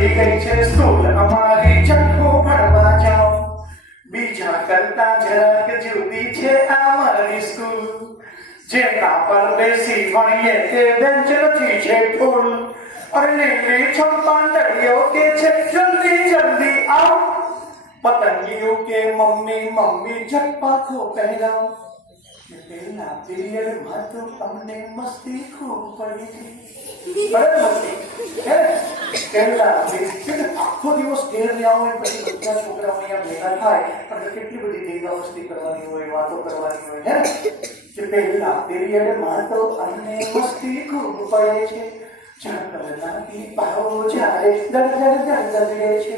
બગડી ગઈ છે સ્કૂલ અમારી ચક્કો ભણવા જાઓ બીજા કરતા જરાક જુદી છે અમારી સ્કૂલ જેના પર બેસી ભણીએ તે બેન્ચ નથી છે ફૂલ અરે લીલી છપાંડળીઓ કે છે જલ્દી જલ્દી આવો પતંગીઓ કે મમ્મી મમ્મી ઝપાખો પહેરાવો પહેલા પીરિયડમાં તો અમને મસ્તી ખૂબ પડી હતી પહેલા આખો દિવસ ઘેર રહ્યા હોય પછી બધા છોકરાઓ અહીંયા ભેગા થાય અને કેટલી બધી ભેગા મસ્તી કરવાની હોય વાતો કરવાની હોય હે કે પહેલા પીરિયડમાં તો અમને મસ્તી ખૂબ પડે છે ચાંદના દીપાઓ જ્યારે દળદળે છે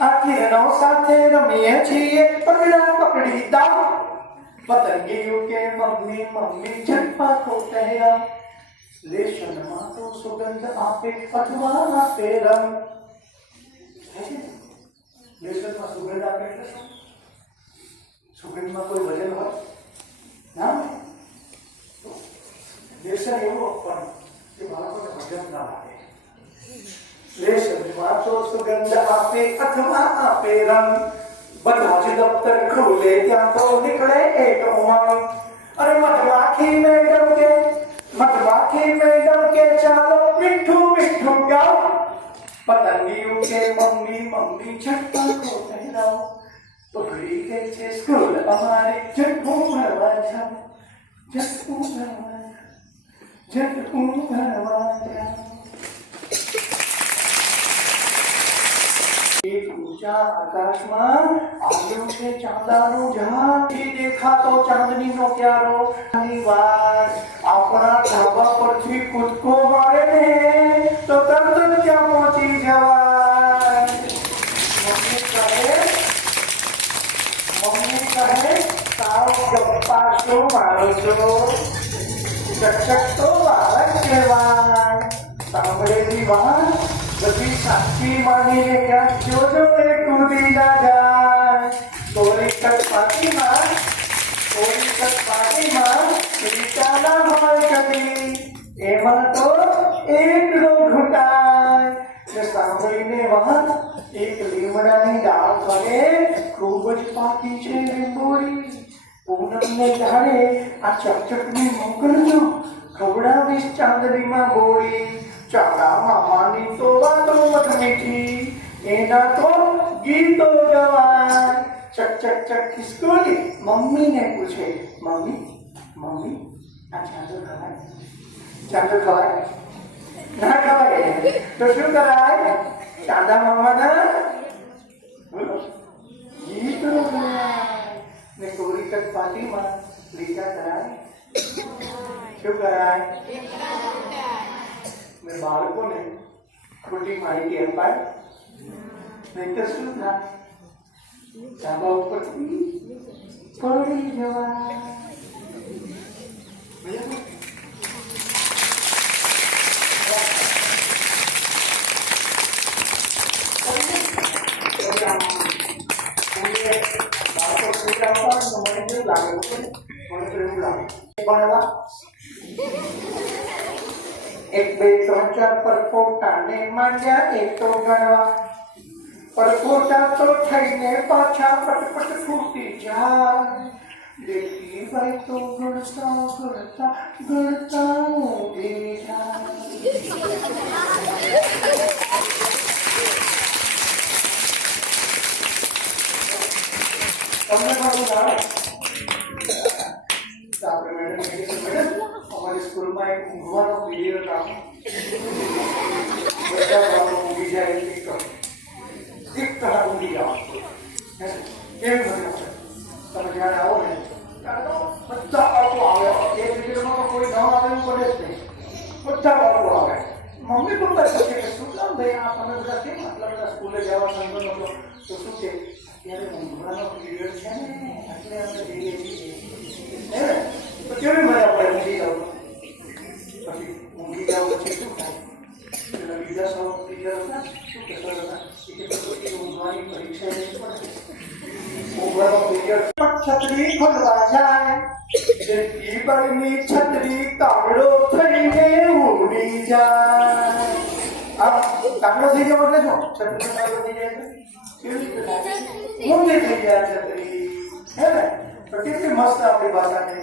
આ કિરણો સાથે રમીએ છીએ પકડા પકડી દાવ પતંગીઓ કે મમ્મી મમ્મી ઝપાખો પહેરા લેશનમાં તો સુગંધ આપે અથવા આપે રંગ લેશનમાં સુગંધ આપે એટલે શું સુગંધમાં કોઈ વજન હોય ના લેશન એવો પણ કે બાળકોને વજન ના લાગે લેશનમાં તો સુગંધ આપે અથવા આપે રંગ બધા જ દફતર ખોલે ત્યાં તો નીકળે એક ઉમંગ અરે મધમાખી મેડમ કે ચાલો મીઠું મીઠું ગાઓ પતંગીઓ કે મમ્મી મમ્મી ઝપાખો પહેરાવો બગડી ગઈ છે સ્કૂલ અમારી ઝટકું ભણવા જાઓ ઝટકું ભણવા જાઓ एक ऊंचा आकाश में आयो छे चांदानो जहाज देखातो चांदनी नो प्यारो घनी वार आपना ढाबा परथी कूदको मारे ने तो तरत ज ત્યાં પહોંચી જવાય મમ્મી કહે તારો ગપ્પા શું મારો છો ચકચક તો બાળક કહેવાય સાંભળેલી વાત બધી સાચી માનીને ક્યાંક જોજો એ કૂદી ના જાય કોરી કટપાટીમાં રીતા ના હોય કદી એમાં તો એકડો ઘૂંટાય ને સાંભળીને વાત એક લીમડાની ડાળ બને ખૂબ જ પાકી છે લીંબોડી પૂનમને જાણે આ ચકચકને મોકલજો ખવડાવીશ ચાંદનીમાં ગોળી ચાંદા મામાની તો વાતો મત મીઠી એના તો ગીતો ગવાય ચક ચક ચક ખિસકોલી મમ્મીને પૂછે મમ્મી મમ્મી આ ચાંદો ખવાય ના ખવાય તો શું કરાય ચાંદા મામાના ગીતો ગવાય ને કોરી કટ પાટીમાં લીટા કરાય શું કરાય મેં બાળકોને ખોટી માહિતી અપાય નહીં તો શું થાય ધાબા ઉપરથી પડી જવાય એક બે ત્રણ ચાર પરપોટાને માંડ્યા એ તો ગણવા પરપોટા તો થઈને પાછા પટપટ ફૂટી જાય દેખી ભાઈ તો ગણતા ગણતા ગણતા ઊંઘી જાય તમને મારું નામ આપણે મેડમ हमारे स्कूल में एक ઊંઘવાનો પીરિયડ હતો બધા બાળકો ઊંઘી જાય એક કલાક ઊંઘી જાઓ કેવી મજા તમે જ્યારે આવો ને ત્યારે તો બધા બાળકો આવે એ પીરિયડમાં તો કોઈ ન આવે એવું પડે જ નહીં બધા બાળકો આવે મમ્મી પપ્પા પૂછે કે શું કામ ભાઈ આ તમે બધા કેમ આટલા બધા સ્કૂલે જવાનો નંબર હતો તો શું છે ત્યારે ઊંઘવાનો પીરિયડ છે ને એટલે આપણે જઈએ છીએ તો કેવી મજા પડે ઊંઘી જાવ પછી ઊંઘી જાવ પછી શું થાય એટલે બીજા સૌ ટીચર હતા શું કહેતા હતા કે પછી ઊંઘવાની પરીક્ષા નહીં પડે ઊંઘવાનો પીરિયડ છત્રી ખોલવા જાય જેટલી બળની છત્રી કાવડો થઈને ઉડી જાય કાકડો થઈ જાવ એટલે શું? છત્રી કાકડો થઈ જાય કેવી રીતે થાય? ઊંધી થઈ જાય છત્રી, હે ને? તો કેટલી મસ્ત આપણી ભાષા છે.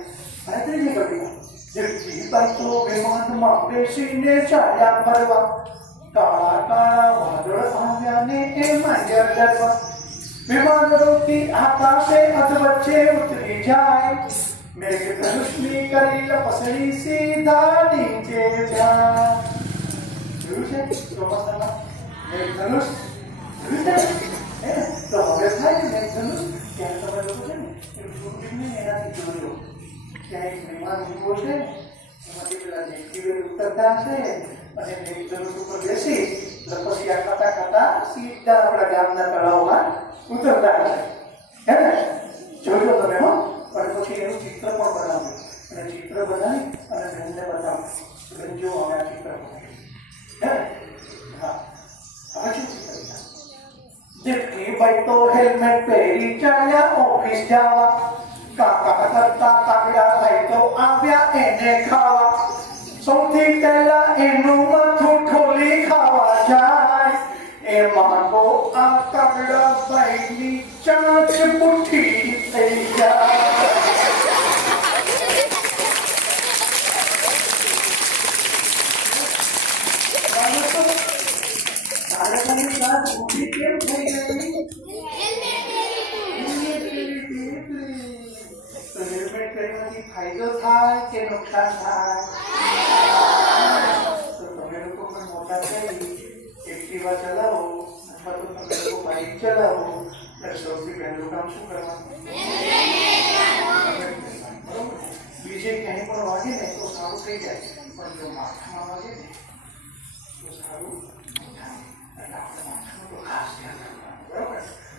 અને ત્રીજી કવિતા, જેટલી બાઈકો વિમાનમાં બેસીને ચાલ્યા ફરવા, કાળા કાળા વાદળ આવ્યા ને એ માંડ્યા ડરવા, વિમાન રોકી આકાશે અધવચ્ચે ઉતરી જાય, મેઘધનુષની કરી લપસણી સીધા નીચે જાય. જોયું છે ચોમાસામાં મેઘધનુષ? જોયું છે? તો હવે થાય ને મેઘધનુષ, ત્યારે તમે લોકો છે ને શૂટિંગને એનાથી જોજો. ત્યાં એક વિમાન ઉભો છે, એમાંથી પેલા વ્યક્તિઓ ઉતરતા છે અને મેઘધનુષ ઉપર બેસી લપસિયા ખાતા ખાતા સીધા આપણા ગામના તળાવમાં ઉતરતા હશે, હે ને? જોજો તમે હો. અને પછી એનું ચિત્ર પણ બનાવ્યું અને ચિત્ર બનાવી અને બેનને બતાવ્યું, જો અમે આ ચિત્ર બનાવ્યું, હે? હા, હવે શું ચિત્ર? જેટલી ભાઈ તો હેલ્મેટ પહેરી ચાલ્યા ઓફિસ જવા, કાકા કરતા કાગડા ભાઈ તો આવ્યા એને ખાવા, સૌથી પહેલા એનું માથું ઠોલી ખાવા જાય, એમાં તો આ કાગડા ભાઈની ચાંચ મુઠ્ઠી થઈ જાય. કેમ થઈ ગઈ? તો હેલ્મેટ પહેરવાથી ફાયદો થાય કે નુકસાન થાય? તો તમે લોકો પણ મોટા થઈ એક્ટિવા ચલાવો અથવા તો તમે લોકો બાઇક ચલાવો, ત્યારે સૌથી પહેલું કામ શું કરવાનું? બીજે ક્યાંય પણ વાગે ને તો સારું થઈ જાય, પણ જો માથામાં વાગે ને તો સારું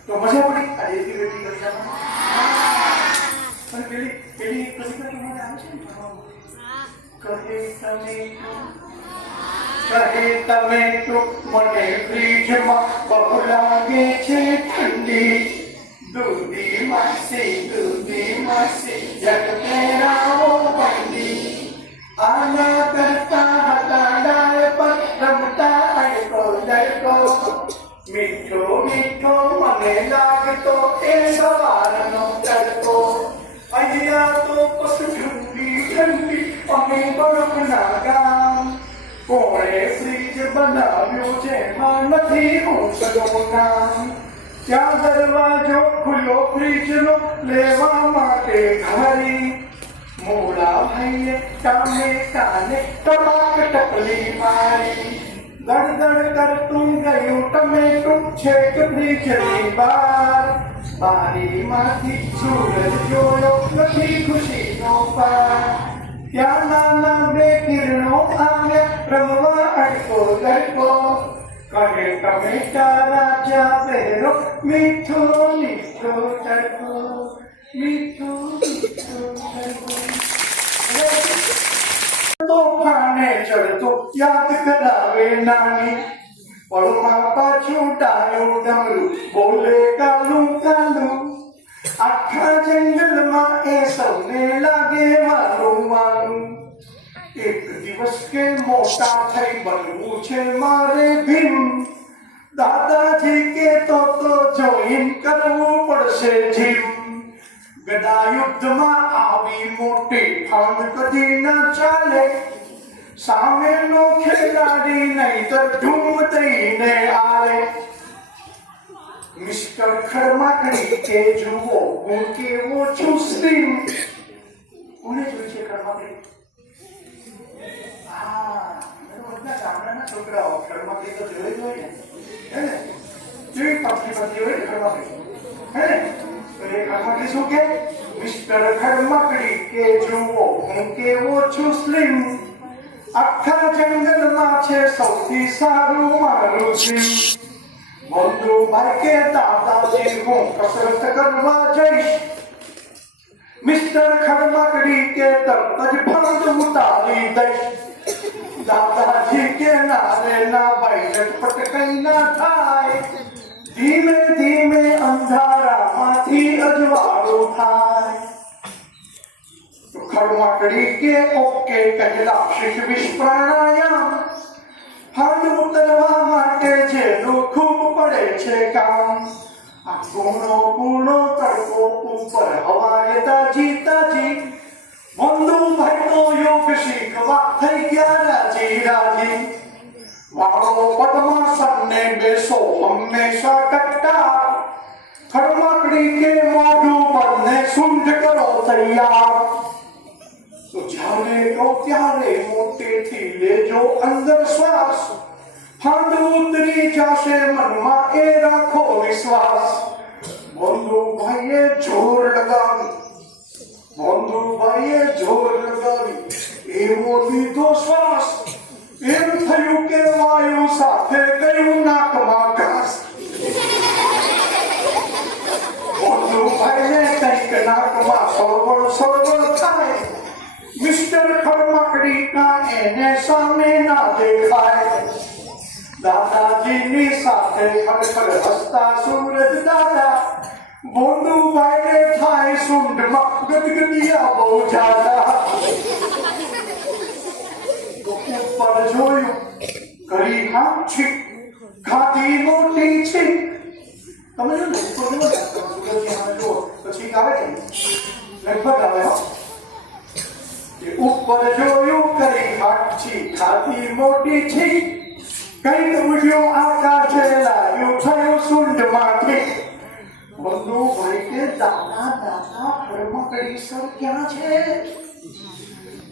તો મજા પડી. આ એવી બેટી કરી પણ પેલી કવિતા તમારે આવે છે ને? કહે તમે તો મને ફ્રીજમાં બહુ લાગે છે ઠંડી, દૂધી માસી જગ પહેરાવો બંડી, આના કરતા હતા ડાળ પર રમતા અડકો દડકો, મીઠો મીઠો મને લાગતો એ સવારનો તડકો, અહીંયા તો પશુ ઠંડી અમે બરફના ગામ, કોણે ફ્રીજ બનાવ્યું જેમાં નથી ઊંચનું નામ, ત્યાં દરવાજો ખુલ્લો ફ્રીજનો લેવા માટે ઘારી, મોડા ભાઈએ કામે કાને ટપાક ટપલી મારી, દડ કરતું ગયું ટમેટું છેક ફ્રીજની બહાર, બારીમાંથી સૂરજ જોયો નથી ખુશીનો પાર, ત્યાં નાના બે કિરણો આવ્યા રમવા અડકો દડકો, કહે ટમેટા રાજા પહેરો મીઠો મીઠો તડકો, મીઠો મીઠો તડકો. તોફાને ચડતો યાદ કરાવે નાની, પળમાં પાછું ડાયું ડમરું બોલે કાલું કાલું, આખા જંગલમાં એ સૌને લાગે વાલું વાલું, એક દિવસ કે મોટા થઈ બનવું છે મારે ભીમ, દાદાજી કે તો જોઈન કરવું પડશે જીમ, ગદા યુદ્ધમાં આવી મોટી ફાંદ કદી ન ચાલે, સામેનો ખેલાડી નહીતર ધૂમ દઈને આવે, મિસ્ટર ખરમાકડી કે જુઓ હું કેવો છું સ્લીમ. કોને જોઈ છે ખરમાકડી? બધા ગામડાના છોકરાઓ ખરમાકડી તો જોઈ જ હોય ને, હે ને? કેવી પતલી હોય ખરમાકડી, હે ને? તો એ ખરમાકડી શું કે? મિસ્ટર ખરમાકડી કે જુઓ હું કેવો છું સ્લીમ, આખા જંગલમાં છે સૌથી સારું મારું સ્લીમ, બંધુભાઈ કે દાદાજી હું કસરત કરવા જઈશ, મિસ્ટર ખરમાકડી કે તરત જ ફંદ ઉતારી દઈશ, દાદાજી કે ના ભાઈ ઝટપટ કઈ ના થાય, ધીમે ધીમે અંધારામાંથી અજવાળું થાય, ખરમાકડી કે ઓકે પહેલા શીખવીશ પ્રાણાયામ, હાથ ઉતરવા માટે જેનું ખૂબ પડે છે કામ આ ગુણો ગુણો તડકો ઉપર હવાએ તાજી તાજી બંધુભાઈ તો યોગ શીખવા થઈ ગયા રાજી રાજી વાળો પદ્માસન ને બેસો હંમેશા ટટ્ટા ખડમકડી કે મોઢું બંને સૂંઢ કરો તૈયાર તો જ્યારે તો ત્યારે મોટેથી લેજો અંદર શ્વાસ ફંડ ઉતરી જશે મનમાં એ રાખો વિશ્વાસ બંધુભાઈએ જોર લગાવી બંધુભાઈએ જોર લગાવી એવો લીધો શ્વાસ એમ થયું કે વાયુ સાથે ગયું નાકમાં ઘાસ બંધુભાઈને કંઈક નાકમાં સળવળ સળવળ થાય મિસ્ટર ખડમકડી કા એને સામે ના દેખાય દાદાજીની સાથે ખડખડ હસતા સૂરજ દાદા બંધુભાઈને થાય સૂંઢમાં ગદગદિયા બહુ જાતા ઉપર જોયું કરી છીક ખાધી મોટી છીક તમે જો ને ઉપર જો પછી આવે ને લગભગ આવે હો ઉપર જોયું કરી ખાધી મોટી છીક કઈ ઉડ્યો આકાશે લાગ્યું થયું સૂંઢમાંથી બંધુભાઈ કે દાદા દાદા ખડમકડી સર ક્યાં છે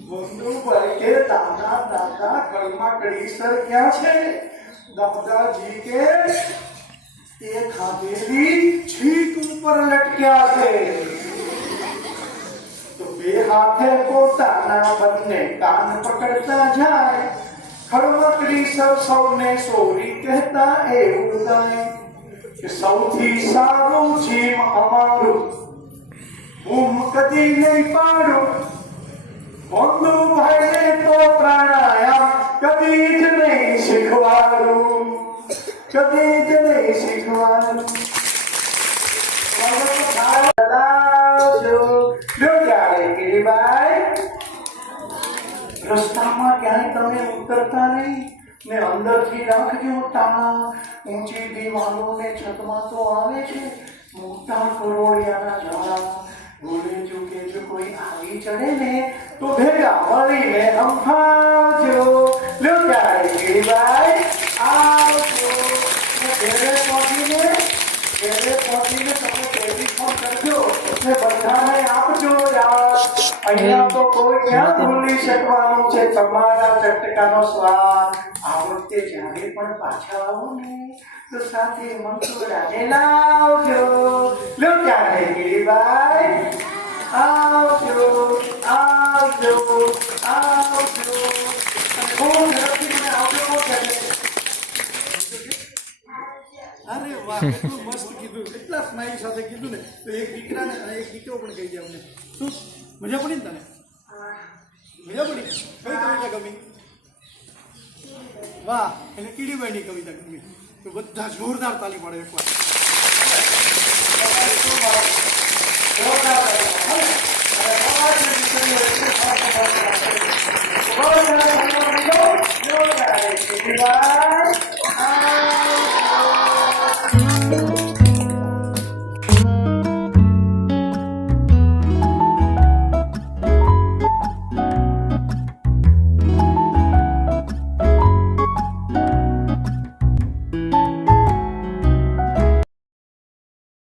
બંધુભાઈ કે દાદા દાદા ખડમકડી સર ક્યાં છે દાદાજી કે એ ખાધેલી છીક ઉપર લટક્યા છે તો બે હાથે પોતાના બંને કાન પકડતા જાય ખડમકડી સર સૌને સોરી કહેતા એવું ગાય કે સૌથી સારું જીમ અમારું હું કદી નહીં પાડું બંધુભાઈને તો પ્રાણાયામ કદી જ નહીં શીખવાડું કદી જ નહીં શીખવાડું રસ્તામાં ક્યાંય તમે ઉતરતા નહીં ને અંદરથી રાખજો તાળા ઊંચી દિવાલો ને છતમાં તો આવે છે મોટા કરોડિયાના ઝાડા ભૂલે ચૂકે જો કોઈ આવી ચડે ને તો ભેગા મળીને સંભાળજો લ્યો ત્યારે ગિરિભાઈ આવજો ઘરે પહોંચીને તમે ટેલિફોન કરજો ને બધાને આપજો યાર અહીંયા તો કોઈ ક્યાં ભૂલી શકવાનું છે તમારા ચટકાનો સ્વાદ આ વખતે જ્યારે પણ પાછા આવો ને તો સાથે મંચુરાને લાવજો લો ત્યારે ગિરિભાઈ આવજો આવજો આવજો બહુ ઝડપથી મને આવજો બહુ અરે વાહ કેટલું મસ્ત કીધું કેટલા સ્માઈલ સાથે કીધું ને તો એક દીકરાને અને એક દીકરો પણ કહી દે અમને શું મજા પડી ને તને મજા પડી કઈ કવિતા ગમી વાહ એટલે કીડીબાઈની કવિતા ગમી તો બધા જોરદાર તાલી પાડે એકવાર